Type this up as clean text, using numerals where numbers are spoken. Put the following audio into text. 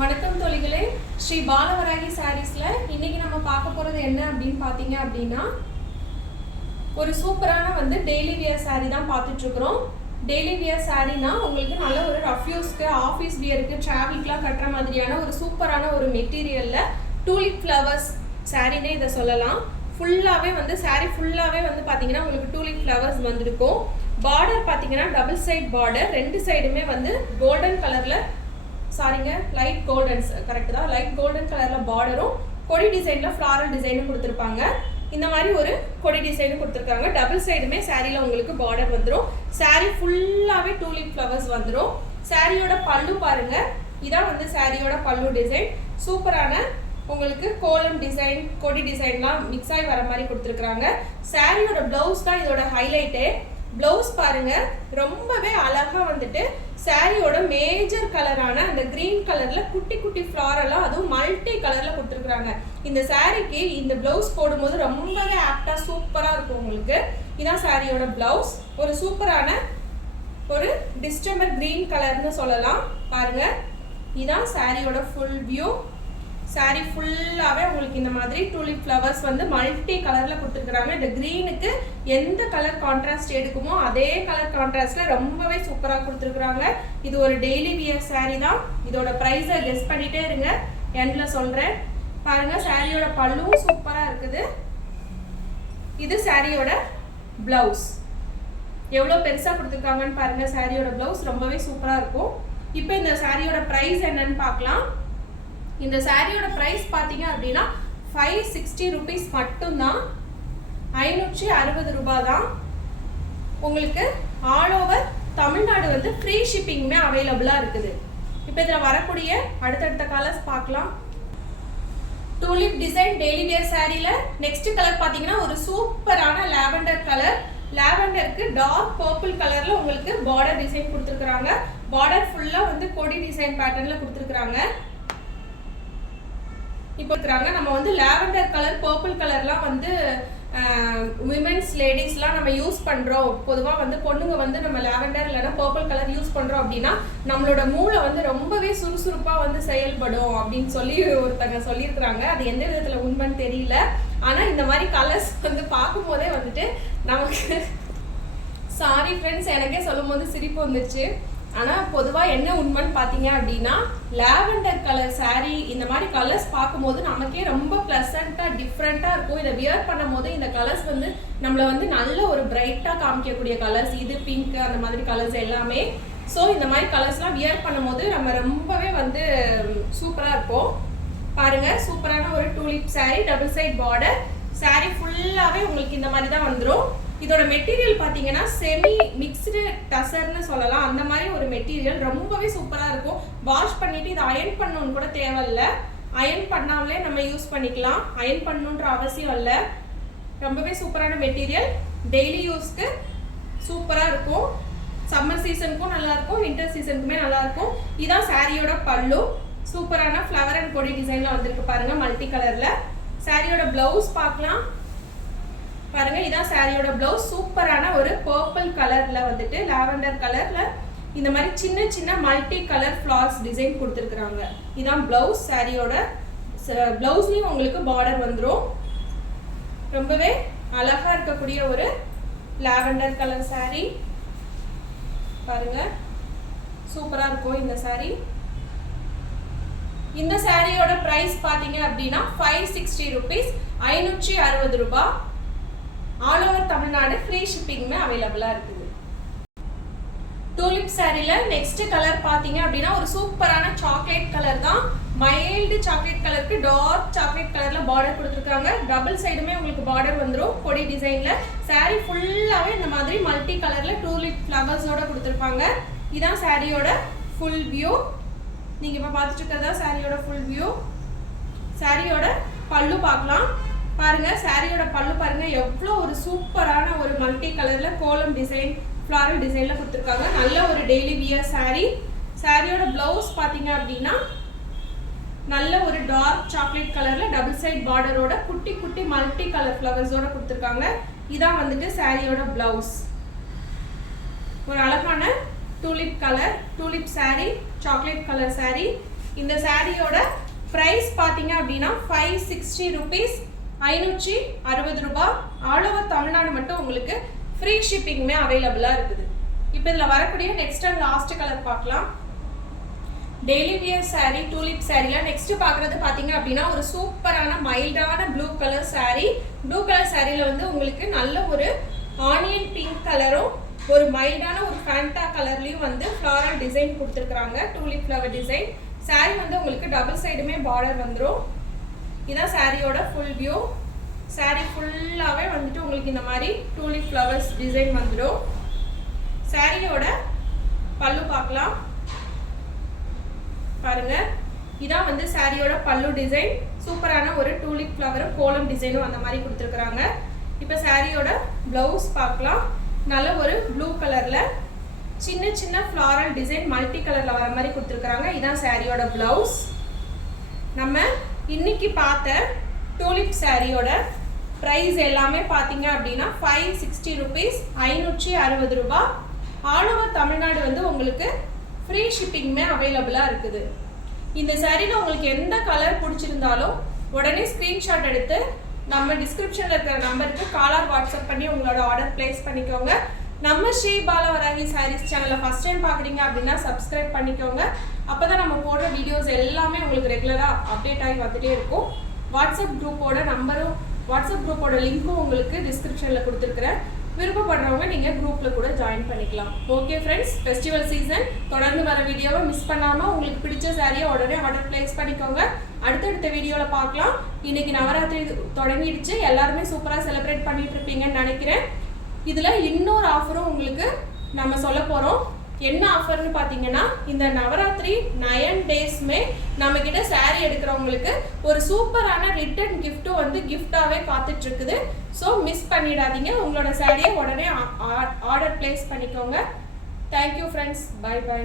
வணக்கம் தோழிகளே, ஸ்ரீ பாலவராகி சாரீஸ்ல இன்னைக்கு நம்ம பார்க்க போறது என்ன அப்படின்னு பாத்தீங்க அப்படின்னா ஒரு சூப்பரான டெய்லி வியர் சாரீ தான் பார்த்துட்டு இருக்கிறோம். டெய்லி வியர் சாரீனா உங்களுக்கு நல்ல ஒரு ரஃப் யூஸ்க்கு, ஆஃபீஸ் வியருக்கு, டிராவலுக்குலாம் கட்டுற மாதிரியான ஒரு சூப்பரான ஒரு மெட்டீரியல்ல டூலிப் ஃப்ளவர்ஸ் சாரீனே இதை சொல்லலாம். ஃபுல்லாவே சாரீ ஃபுல்லாவே பாத்தீங்கன்னா உங்களுக்கு டூலிப் ஃப்ளவர்ஸ் வந்திருக்கும். பார்டர் பாத்தீங்கன்னா டபுள் சைட் பார்டர், ரெண்டு சைடுமே கோல்டன் கலர்ல லைட் கோல்டன், கரெக்ட் தான், லைட் கோல்டன் கலர்ல பார்டரும் கொடி டிசைன்ல ஃப்ளாரல் டிசைனும் கொடுத்துருப்பாங்க. இந்த மாதிரி ஒரு கொடி டிசைனும் கொடுத்துருக்காங்க. டபுள் சைடுமே சாரியில உங்களுக்கு பார்டர் வந்துடும். சாரி ஃபுல்லாவே டூலிப் ஃப்ளவர்ஸ் வந்துடும். சாரியோட பல்லு பாருங்க, இதான் சாரியோட பல்லு டிசைன். சூப்பரான உங்களுக்கு கோலம் டிசைன், கொடி டிசைன்லாம் மிக்ஸ் ஆகி வர மாதிரி கொடுத்துருக்காங்க. சாரியோட பிளவுஸ் தான் இதோட ஹைலைட்டே. பிளவுஸ் பாருங்க, ரொம்பவே அழகா சாரியோட மேஜர் கலரான அந்த கிரீன் கலர்ல குட்டி குட்டி ஃப்ளாரெல்லாம் அதுவும் மல்டி கலர்ல கொடுத்துருக்காங்க. இந்த சாரிக்கு இந்த பிளவுஸ் போடும்போது ரொம்பவே ஆப்டா சூப்பரா இருக்கும் உங்களுக்கு. இதான் சாரியோட பிளவுஸ். ஒரு சூப்பரான ஒரு டிஸ்டம்பர் கிரீன் கலர்னு சொல்லலாம். பாருங்க, இதான் சாரியோட ஃபுல் வியூ. சாரி ஃபுல்லாவே உங்களுக்கு இந்த மாதிரி டூலிப் ஃப்ளவர்ஸ் மல்டி கலர்ல கொடுத்துருக்காங்க. இந்த கிரீனுக்கு எந்த கலர் கான்ட்ராஸ்ட் எடுக்குமோ அதே கலர் கான்ட்ராஸ்ட்ல ரொம்பவே சூப்பரா கொடுத்துருக்காங்க. இது ஒரு டெய்லி வியர் சாரி தான். இதோட பிரைஸை கெஸ் பண்ணிட்டே இருங்க, எண்ட்ல சொல்றேன். பாருங்க, சாரியோட பல்லுவும் சூப்பரா இருக்குது. இது சாரியோட பிளவுஸ் எவ்வளவு பெருசா கொடுத்துருக்காங்கன்னு பாருங்க. சாரியோட பிளவுஸ் ரொம்பவே சூப்பரா இருக்கும். இப்போ இந்த சாரியோட பிரைஸ் என்னன்னு பார்க்கலாம். இந்த சாரியோட பிரைஸ் பாத்தீங்க அப்படின்னா 560 rupees மட்டும்தான், 560 ரூபாய் தான். உங்களுக்கு ஆல் ஓவர் தமிழ்நாடு ஃப்ரீ ஷிப்பிங்குமே அவைலபிளா இருக்குது. இப்போ இதில் வரக்கூடிய அடுத்தடுத்த கலர்ஸ் பார்க்கலாம். டூலிப் டிசைன் டெய்லி வியர் சாரியில நெக்ஸ்ட் கலர் பாத்தீங்கன்னா ஒரு சூப்பரான லாவெண்டர் கலர். லாவெண்டருக்கு டார்க் பர்பிள் கலர்ல உங்களுக்கு பார்டர் டிசைன் கொடுத்துருக்காங்க. பார்டர் ஃபுல்லா கொடி டிசைன் பேட்டர்ன்ல கொடுத்துருக்காங்க. இப்போ நம்ம லாவெண்டர் கலர், பர்பிள் கலர்லாம் விமென்ஸ் லேடிஸ்லாம் நம்ம யூஸ் பண்றோம். பொதுவாக பொண்ணுங்க நம்ம லாவெண்டர் இல்லைன்னா பர்பிள் கலர் யூஸ் பண்றோம் அப்படின்னா நம்மளோட மூளை ரொம்பவே சுறுசுறுப்பா செயல்படும் அப்படின்னு சொல்லி ஒருத்தங்க சொல்லியிருக்கிறாங்க. அது எந்த விதத்துல உண்மைன்னு தெரியல. ஆனா இந்த மாதிரி கலர்ஸ் பார்க்கும் போதே நமக்கு சாரி ஃப்ரெண்ட்ஸ், எனக்கே சொல்லும் போது சிரிப்பு வந்துருச்சு. ஆனால் பொதுவாக என்ன உண்மைன்னு பார்த்தீங்க அப்படின்னா லாவெண்டர் கலர் சாரீ இந்த மாதிரி கலர்ஸ் பார்க்கும்போது நமக்கே ரொம்ப ப்ளசண்ட்டாக டிஃப்ரெண்ட்டாக இருக்கும். இதை வியர் பண்ணும் போது இந்த கலர்ஸ் நம்மளை நல்ல ஒரு பிரைட்டாக காமிக்கக்கூடிய கலர்ஸ். இது பிங்க், அந்த மாதிரி கலர்ஸ் எல்லாமே. ஸோ இந்த மாதிரி கலர்ஸ்லாம் வியர் பண்ணும் போது நம்ம ரொம்பவே சூப்பராக இருப்போம். பாருங்க, சூப்பரான ஒரு tulip sari, double side border. Sari ஃபுல்லாகவே உங்களுக்கு இந்த மாதிரி தான் வந்துடும். இதோட மெட்டீரியல் பாத்தீங்கன்னா செமி மிக்ஸ்டு டசர்னு சொல்லலாம். அந்த மாதிரி ஒரு மெட்டீரியல் ரொம்பவே சூப்பரா இருக்கும். வாஷ் பண்ணிட்டு இதை அயன் பண்ணணும்னு கூட தேவையில்ல. அயன் பண்ணாமலே நம்ம யூஸ் பண்ணிக்கலாம். அயன் பண்ணணுன்ற அவசியம் இல்லை. ரொம்பவே சூப்பரான மெட்டீரியல். டெய்லி யூஸ்க்கு சூப்பரா இருக்கும். சம்மர் சீசனுக்கும் நல்லா இருக்கும், வின்டர் சீசனுக்குமே நல்லா இருக்கும். இதான் சாரியோட பல்லு. சூப்பரான ஃப்ளவர் அண்ட் கொடி டிசைன்ல வந்திருக்கு பாருங்க, மல்டி கலர்ல. சாரியோட பிளவுஸ் பார்க்கலாம். பாருங்க, இதான் சாரியோட பிளவுஸ். சூப்பரான ஒரு பர்பிள் கலர்ல லாவெண்டர் கலர்ல இந்த மாதிரி சின்ன சின்ன மல்டி கலர் ஃப்ளார்ஸ் டிசைன் கொடுத்துருக்காங்க. இதான் பிளவுஸ். சாரியோட பிளவுஸ்லயும் உங்களுக்கு பார்டர் வந்துடும். ரொம்பவே அழகா இருக்கக்கூடிய ஒரு லாவெண்டர் கலர் சாரி. பாருங்க, சூப்பரா இருக்கும் இந்த சாரி. இந்த சாரியோட பிரைஸ் பாத்தீங்க அப்படின்னா 560 rupees, 560 ரூபாய். ஆல் ஓவர் தமிழ்நாடு ஃப்ரீ ஷிப்பிங்மே அவைலபிளா இருக்குது. டூலிப் சாரியில நெக்ஸ்ட் கலர் பாத்தீங்க அப்படின்னா ஒரு சூப்பரான சாக்லேட் கலர் தான். மைல்டு சாக்லேட் கலருக்கு டார்க் சாக்லேட் கலர்ல பார்டர் கொடுத்துருக்காங்க. டபுள் சைடுமே உங்களுக்கு பார்டர் வந்துடும் கொடி டிசைன்ல. சாரி ஃபுல்லாவே இந்த மாதிரி மல்டி கலர்ல டூலிப் ஃப்ளவர்ஸோட கொடுத்துருப்பாங்க. இதான் சாரியோட ஃபுல் வியூ. நீங்க இப்ப பார்த்துட்டு இருக்கிறதா சாரியோட ஃபுல் வியூ. சாரியோட பல்லு பார்க்கலாம். பாருங்க, சாரியோட பல்லு பாருங்க, எவ்வளோ ஒரு சூப்பரான ஒரு மல்டி கலர்ல கோலம் டிசைன், ஃப்ளாரல் டிசைன்ல கொடுத்துருக்காங்க. நல்ல ஒரு டெய்லி வியர் சாரி. சாரியோட பிளவுஸ் பாத்தீங்க அப்படின்னா நல்ல ஒரு டார்க் சாக்லேட் கலர்ல டபுள் சைட் பார்டரோட குட்டி குட்டி மல்டி கலர் ஃப்ளவர்ஸோட கொடுத்துருக்காங்க. இதான் சாரியோட பிளவுஸ். ஒரு அழகான tulip color, tulip saree, chocolate color saree. இந்த சாரியோட பிரைஸ் பார்த்தீங்க அப்படின்னா 560 rupees, 560 ரூபாய். ஆல் ஓவர் தமிழ்நாடு மட்டும் உங்களுக்கு ஃப்ரீ ஷிப்பிங்குமே அவைலபிளாக இருக்குது. இப்போ இதில் வரக்கூடிய நெக்ஸ்ட் அண்ட் லாஸ்ட் கலர் பார்க்கலாம். டெய்லி வியர் சாரீ, டூலிப் சாரீல நெக்ஸ்ட் பார்க்குறது பார்த்தீங்க அப்படின்னா ஒரு சூப்பரான மைல்டான blue colour sari. Blue colour சாரியில் வந்து உங்களுக்கு நல்ல ஒரு ஆனியன் பிங்க் கலரும் ஒரு மைல்டான ஒரு ஃபேண்டா கலர்லையும் வந்து ஃப்ளாரல் டிசைன் கொடுத்துருக்குறாங்க. Tulip flower design. சாரீ வந்து உங்களுக்கு டபுள் சைடுமே பார்டர் வந்துடும். இதான் சாரியோட ஃபுல் வியூ. சாரீ ஃபுல்லாகவே வந்துட்டு உங்களுக்கு இந்த மாதிரி டூலிப் ஃப்ளவர்ஸ் டிசைன் வந்துடும். சாரியோட பல்லு பார்க்கலாம் பாருங்க. இதான் வந்து சாரியோட பல்லு டிசைன். சூப்பரான ஒரு டூலிப் ஃப்ளவரும் கோலம் டிசைனும் அந்த மாதிரி கொடுத்துருக்குறாங்க. இப்போ சாரியோட பிளவுஸ் பார்க்கலாம். நல்ல ஒரு ப்ளூ கலர்ல சின்ன சின்ன ஃப்ளாரல் டிசைன் மல்டி கலர்ல வர மாதிரி கொடுத்துருக்குறாங்க. இதான் சாரியோட பிளவுஸ். நம்ம இன்னைக்கு பார்த்த டூலிப் சாரியோட பிரைஸ் எல்லாமே பார்த்தீங்க அப்படின்னா 560 rupees, 560 ரூபாய். ஆல் ஓவர் தமிழ்நாடு வந்து உங்களுக்கு ஃப்ரீ ஷிப்பிங்குமே அவைலபிளாக இருக்குது. இந்த சாரியில் உங்களுக்கு எந்த கலர் பிடிச்சிருந்தாலும் உடனே ஸ்க்ரீன்ஷாட் எடுத்து நம்ம டிஸ்கிரிப்ஷனில் இருக்கிற நம்பருக்கு காலர் வாட்ஸ்அப் பண்ணி உங்களோட ஆர்டர் பிளேஸ் பண்ணிக்கோங்க. நம்ம ஸ்ரீ பாலவராகி சாரீஸ் சேனலை ஃபஸ்ட் டைம் பார்க்குறீங்க அப்படின்னா சப்ஸ்கிரைப் பண்ணிக்கோங்க. அப்போ தான் நம்ம போடுற வீடியோஸ் எல்லாமே உங்களுக்கு ரெகுலராக அப்டேட் ஆகி வந்துகிட்டே இருக்கும். வாட்ஸ்அப் குரூப்போட நம்பரும் வாட்ஸ்அப் குரூப்போட லிங்க்கும் உங்களுக்கு டிஸ்கிரிப்ஷனில் கொடுத்துருக்குறேன். விருப்பப்படுறவங்க நீங்கள் குரூப்பில் கூட ஜாயின் பண்ணிக்கலாம். ஓகே ஃப்ரெண்ட்ஸ், ஃபெஸ்டிவல் சீசன் தொடர்ந்து வர வீடியோவை மிஸ் பண்ணாமல் உங்களுக்கு பிடிச்ச சாரியை உடனே ஆர்டர் பிளேஸ் பண்ணிக்கோங்க. அடுத்தடுத்த வீடியோவில் பார்க்கலாம். இன்னைக்கு நவராத்திரி தொடங்கிடுச்சு. எல்லாருமே சூப்பராக செலிப்ரேட் பண்ணிட்டு இருப்பீங்கன்னு நினைக்கிறேன். இதில் இன்னொரு ஆஃபரும் உங்களுக்கு நம்ம சொல்ல போகிறோம். என்ன ஆஃபர்னு பார்த்தீங்கன்னா இந்த நவராத்திரி 9 daysமே நம்ம கிட்ட சாரீ எடுக்கிறவங்களுக்கு ஒரு சூப்பரான ரிட்டர்ன் கிஃப்ட்டும் வந்து கிஃப்டாகவே காத்துட்டு இருக்குது. ஸோ மிஸ் பண்ணிடாதீங்க. உங்களோட சாரியை உடனே ஆர்டர் பிளேஸ் பண்ணிக்கோங்க. Thank you friends. Bye by.